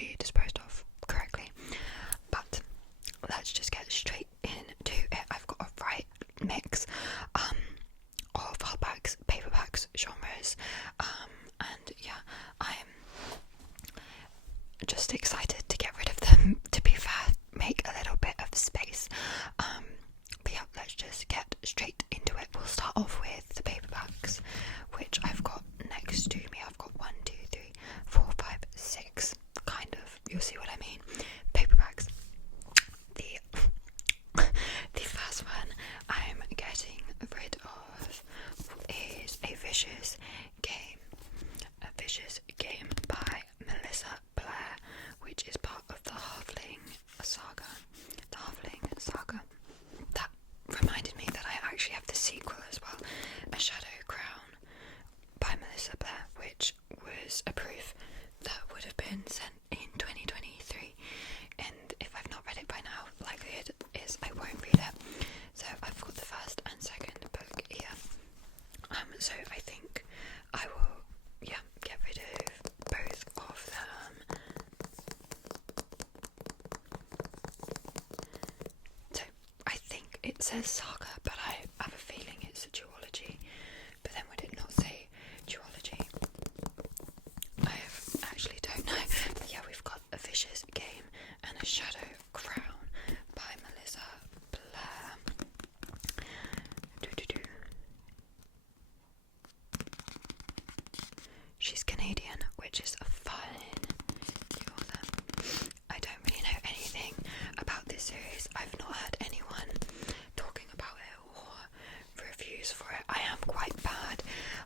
be disposed of correctly. But let's just get straight into it. I've got a right mix of hardbacks, paperbacks, genres, and yeah, I'm just excited to get rid of them, to be fair, make a little bit of space. But yeah, let's just get straight into it. We'll start off with the paperbacks, which I've got next to me. I've got 1, 2, 3, 4, 5, 6, kind of, you'll see what I mean, paperbacks. The first one I'm getting rid of is A Vicious Game. A Vicious Game by Melissa Blair, which is part of the Halfling saga. The Halfling saga. That reminded me that I actually have the sequel as well, A Shadow Crown by Melissa Blair, which was a proof that would have been sent in 2023, and if I've not read it by now, likelihood is I won't read it. So I've got the first and second book here. So I think I will, yeah, get rid of both of them. So I think it says saga, but I have a feeling it's a duology. But then would it not say duology? I actually don't know. But yeah, we've got A Vicious Game and A Shadow Crown by Melissa Blair. She's Canadian, which is a fun author. I don't really know anything about this series. I've not heard anyone talking about it or reviews for it. I am quite bad.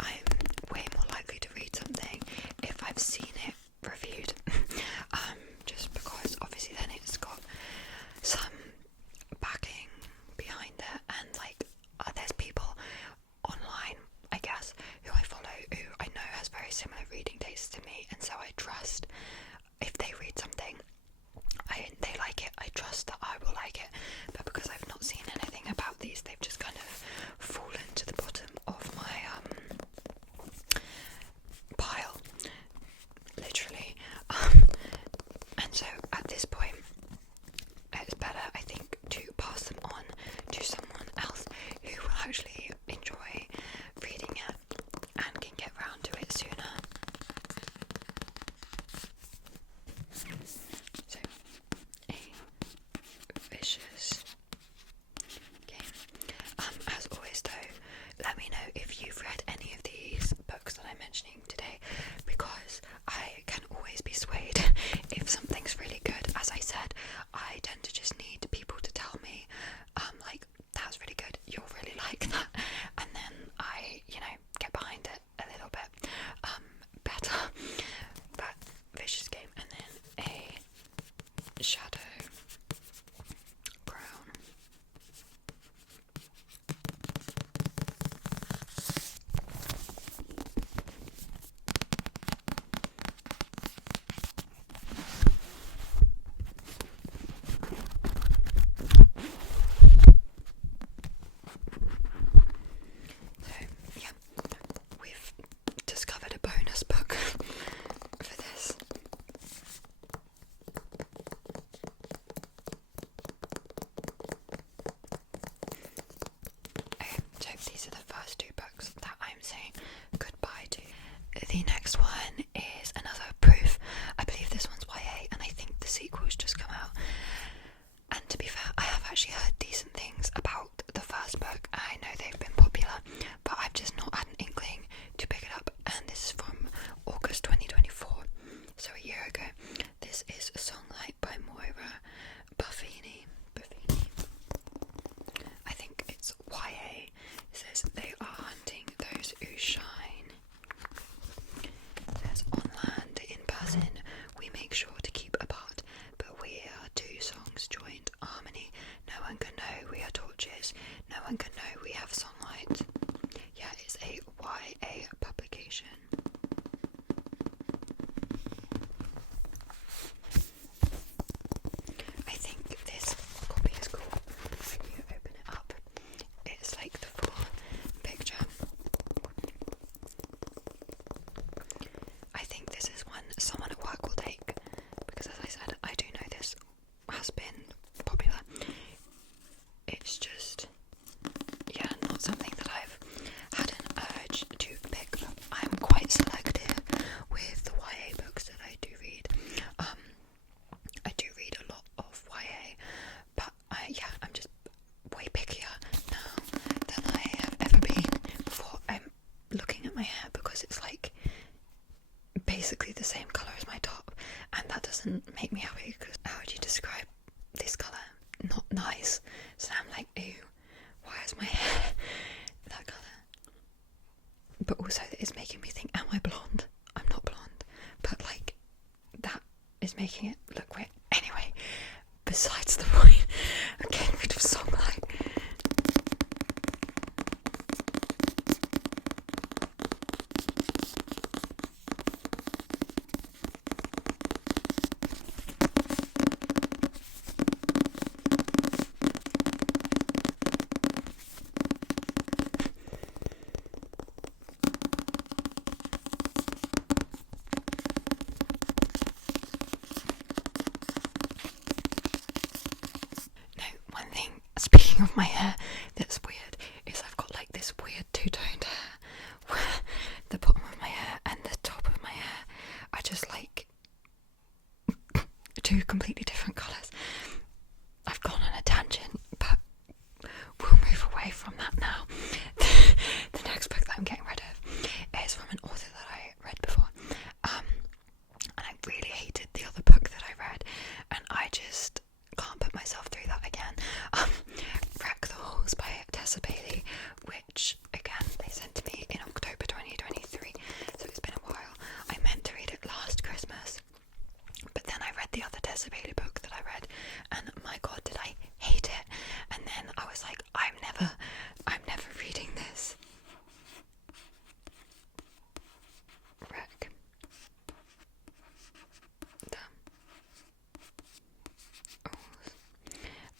I'm way more likely to read something if I've seen it reviewed. Just because obviously then it's got some backing behind it, and like there's people online, I guess, who I follow who I know has very similar reading tastes to me, and so I trust if they read something they like it, I trust that I will like it. But because I've not seen anything about these, they've just kind of fallen to the bottom of my pile, literally. And so at this point it's better, I think, to pass them on to someone else who will actually enjoy reading it and can get round to it sooner. So, A Vicious Game. As always though, let me know if you've read any of these books that I'm mentioning today, because I can always be swayed if something's really good. As I said, I tend to just need people to tell me, like, that's really good, you'll really like that, and then I, get behind it a little bit better. But Vicious Game and then A Shadow Crown. We've discovered a bonus book for this. Okay, so these are the first two books that I'm saying goodbye to. The next one is another proof. I believe this one's YA, and I think the sequel's just come out. And to be fair, I have actually heard decent things about the first book. I know they've been popular, but I've just not had an inkling to pick it up. And this is from August 2024, so a year ago. This is Songlight by Moira Buffini. I think it's YA. It says they are hunting those who shine. It says on land, in person, we make sure to keep apart, but we are two songs joined harmony. No one can know we are torches. No one can know we have sunlight. Yeah, it's a YA publication. that doesn't make me happy, because how would you describe this colour? Not nice. So I'm like, ew, why is my hair that colour? But also it's making me think, am I blonde? I'm not blonde, but like that is making it look weird. Anyway, besides the point, I'm getting rid of song light. Speaking of my hair, that's weird, is I've got like this weird two-toned hair where the bottom of my hair and the top of my hair are just like two completely different colours. I've gone on a tangent, but we'll move away from that now. The next book that I'm getting rid of is from an author that I read before, and I really hated the other book that I read, and I just can't put myself through that again. Wreck the Halls by Tessa Bailey, which again they sent to me in October 2023, so it's been a while. I meant to read it last Christmas, but then I read the other Tessa Bailey book that I read, and my god, did I hate it. And then I was like, I'm never reading this. Wreck the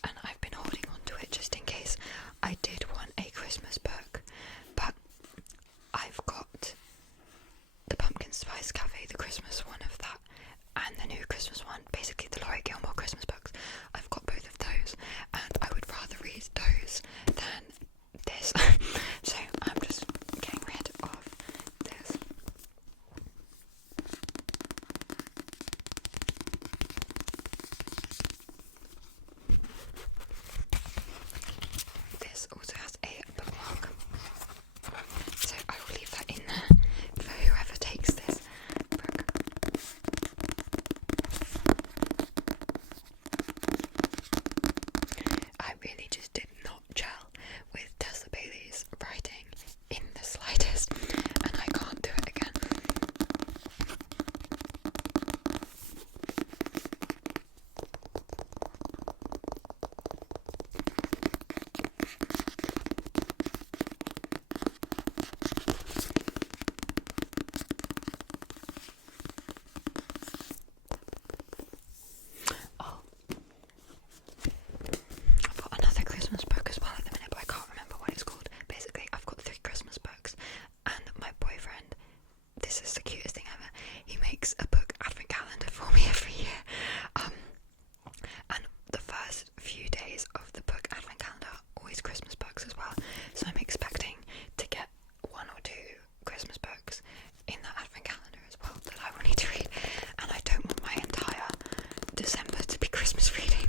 and I've been holding on to it just in case I did want a Christmas book, but I've got the Pumpkin Spice Cafe, the Christmas one of that, and the new Christmas one, basically the Laurie Gilmore Christmas books. I've got both of those, and I would rather read those than this. So I'm just getting rid of this. This also has a bookmark, so I will leave that in there for whoever takes this book. I really just did not gel with Tessa Bailey's writing in the slightest, and I can't do it again. Oh, I've got another Christmas book as well at the minute, but I can't remember what it's called. Basically, I've got 3 Christmas books, and my boyfriend, this is the cutest thing ever, he makes a book advent calendar for me every year. And the first few days of the book advent calendar are always Christmas books as well, so I'm expecting to get 1 or 2 Christmas books in that advent calendar as well that I will need to read, and I don't want my entire December to be Christmas reading.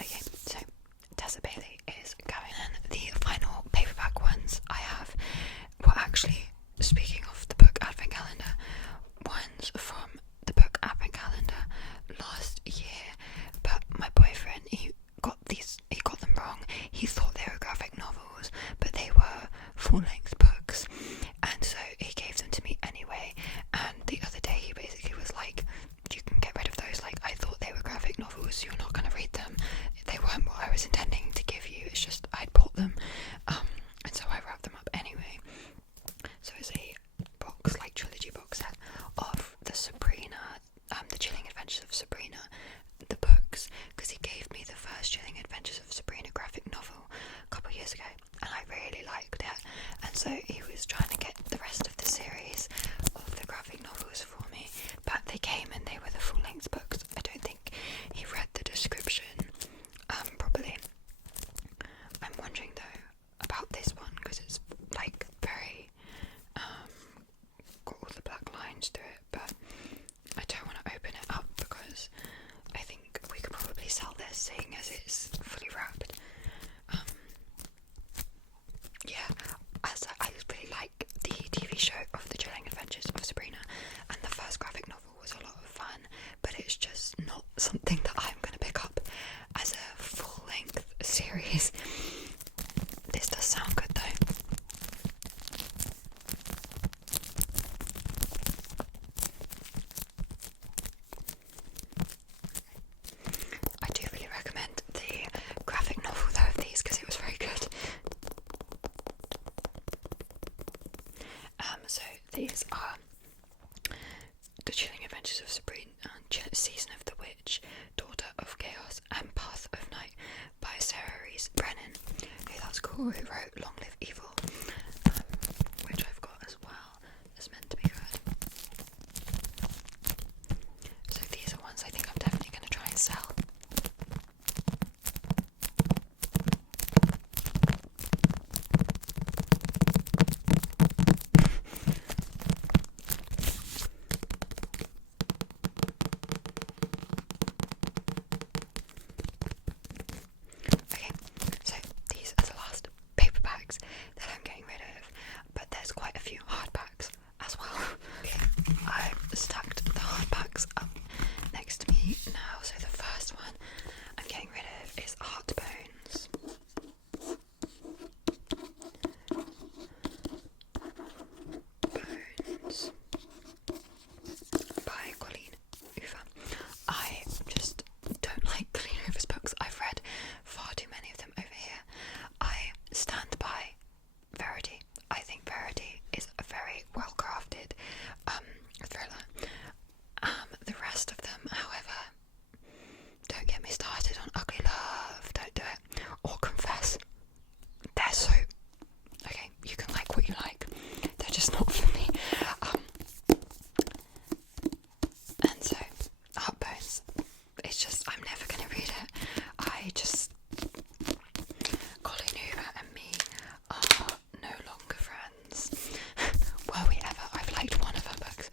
Okay, so Tessa Bailey is going, and the final paperback ones I have were actually, speaking of the book advent calendar, ones from the book advent calendar last year, but my boyfriend, he got them wrong. He thought they were graphic novels, but they were full-length books, and so he gave them to me anyway. And the other day he basically was like, you can get rid of those, like, I thought they were graphic novels, you're not going to read them, they weren't what I was intending to give you, it's just I'd bought them, and so I wrapped them up anyway. So it's a box, like trilogy box set of the Sabrina, the Chilling Adventures of Sabrina, the books, because he gave me the first Chilling Adventures of Sabrina graphic novel a couple of years ago, and I really liked it, and so he was trying to get the rest of the series of the graphic novels for me, but they came and they were the full-length books. I don't think he read the description properly. I'm wondering though about this one, because it's like very got all the black lines through it, but I don't want to open it up because I think we could probably sell this, seeing as it's fully wrapped. yeah, as I really like the TV show of The Chilling Adventures of Sabrina, and the first graphic novel was a lot of fun, but it's just not something that I'm going to pick up as a full-length series. This does sound good though. I do really recommend the graphic novel though of these because it was very good. So these are The Chilling Adventures of Sabrina, Season of the Witch, Daughter of Chaos, and Path of Night by Sarah Rees Brennan. Hey, that's cool. Who wrote Long Live Evil, which I've got as well. It's meant to be good. So these are ones I think I'm definitely going to try and sell. Okay, so these are the last paperbacks that I'm getting rid of, but there's quite a few hardbacks as well. Okay, I've stacked the hardbacks up next to me now. So the first one I'm getting rid of is Heartbones. Bones by Colleen Hoover. I just don't like Colleen Hoover's books. I've read far too many of them over here. I stand by Verity. I think Verity is a very well crafted thriller. The rest of them, however, don't get me started on Ugly Love, don't do it, or Confess. They're so, okay, you can like what you like, they're just not for me. And so, Heartbones, it's just, I'm never going to read it. Colleen Hoover and me are no longer friends. Were we ever? I've liked one of her books.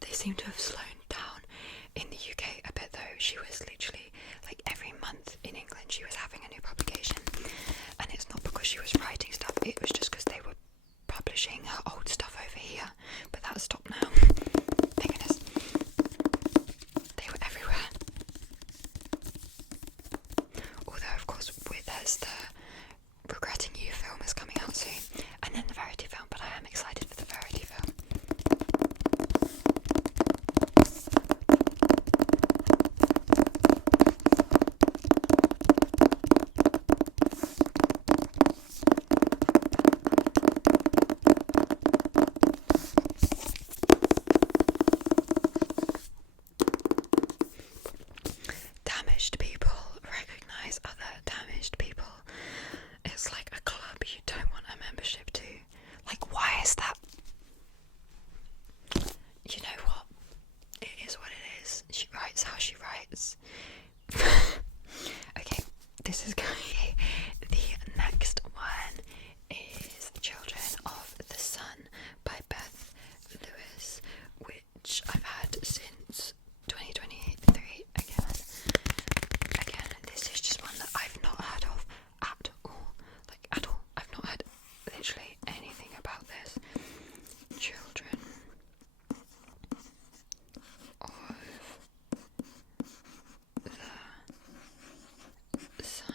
They seem to have slowed down in the UK a bit though. She was literally, like every month in England she was having a new publication. And it's not because she was writing stuff, it was just because they were publishing her old stuff over here. But that's stopped now. Thank goodness. They were everywhere. Although of course there's the Regretting You film is coming out soon, and then the Verity film, but I am excited for the Verity film. Damaged people recognise other damaged people. It's like a club you don't want a membership to. Like, why is that? You know what? It is what it is. She writes how she writes. Okay, this is going. The next one is Children of the Sun by Beth Lewis, which I've had since 2023 again, this is just one that I've not heard of at all. Like, at all. I've not heard literally anything about this. Children of the Sun.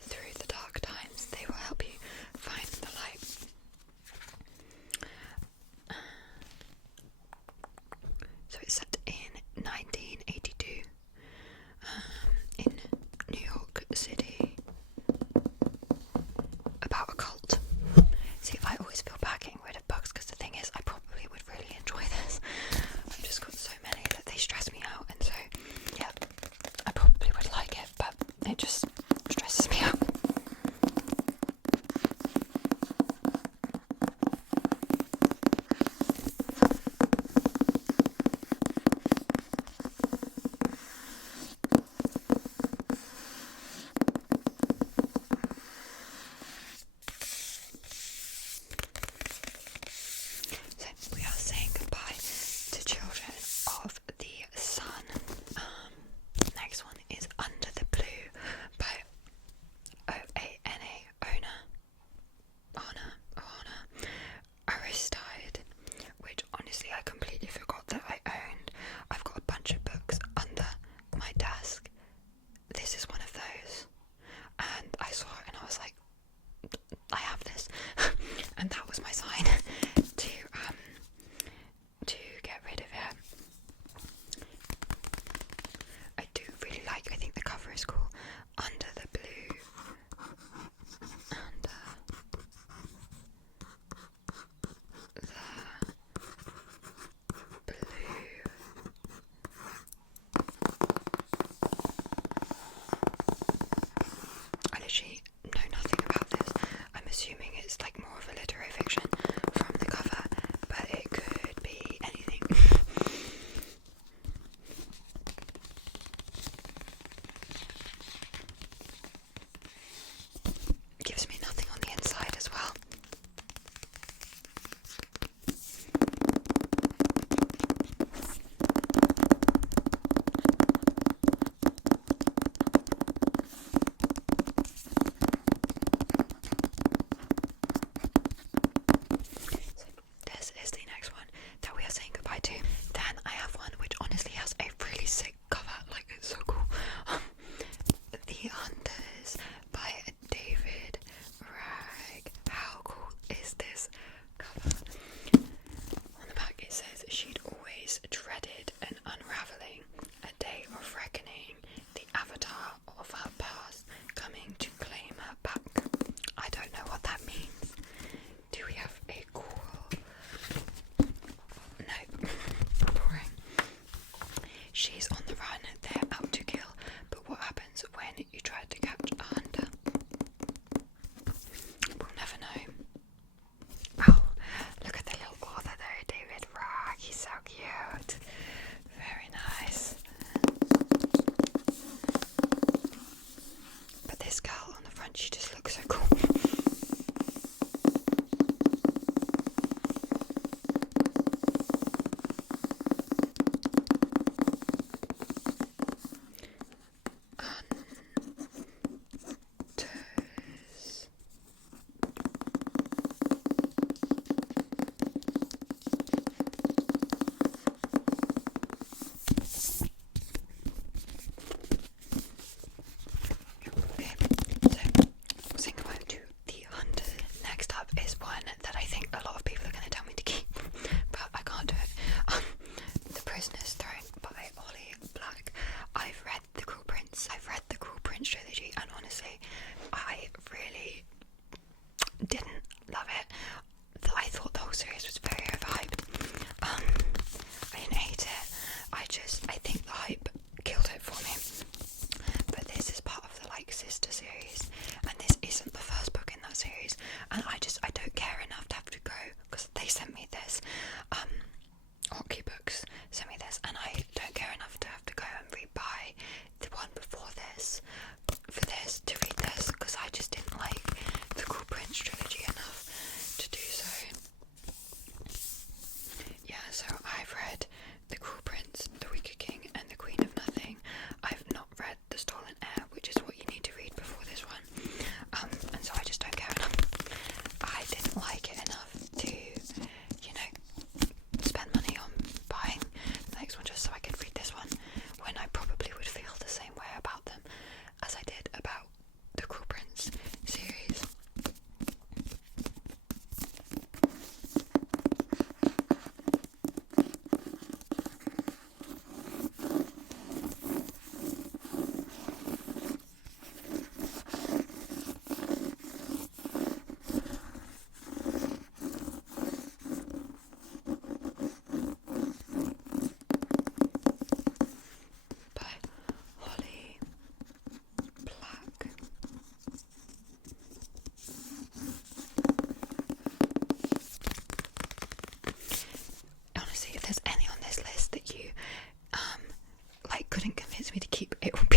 Through the dark times, they will help you find the light. So it's set in 1982 in New York City, about a cult. See, I always feel bad getting rid of books because the thing is, I probably would really enjoy this. I've just got so many that they stress me out, and so yeah, I probably would like it, but it just stresses me out. So we are saying goodbye to Children of the Sun. me to keep it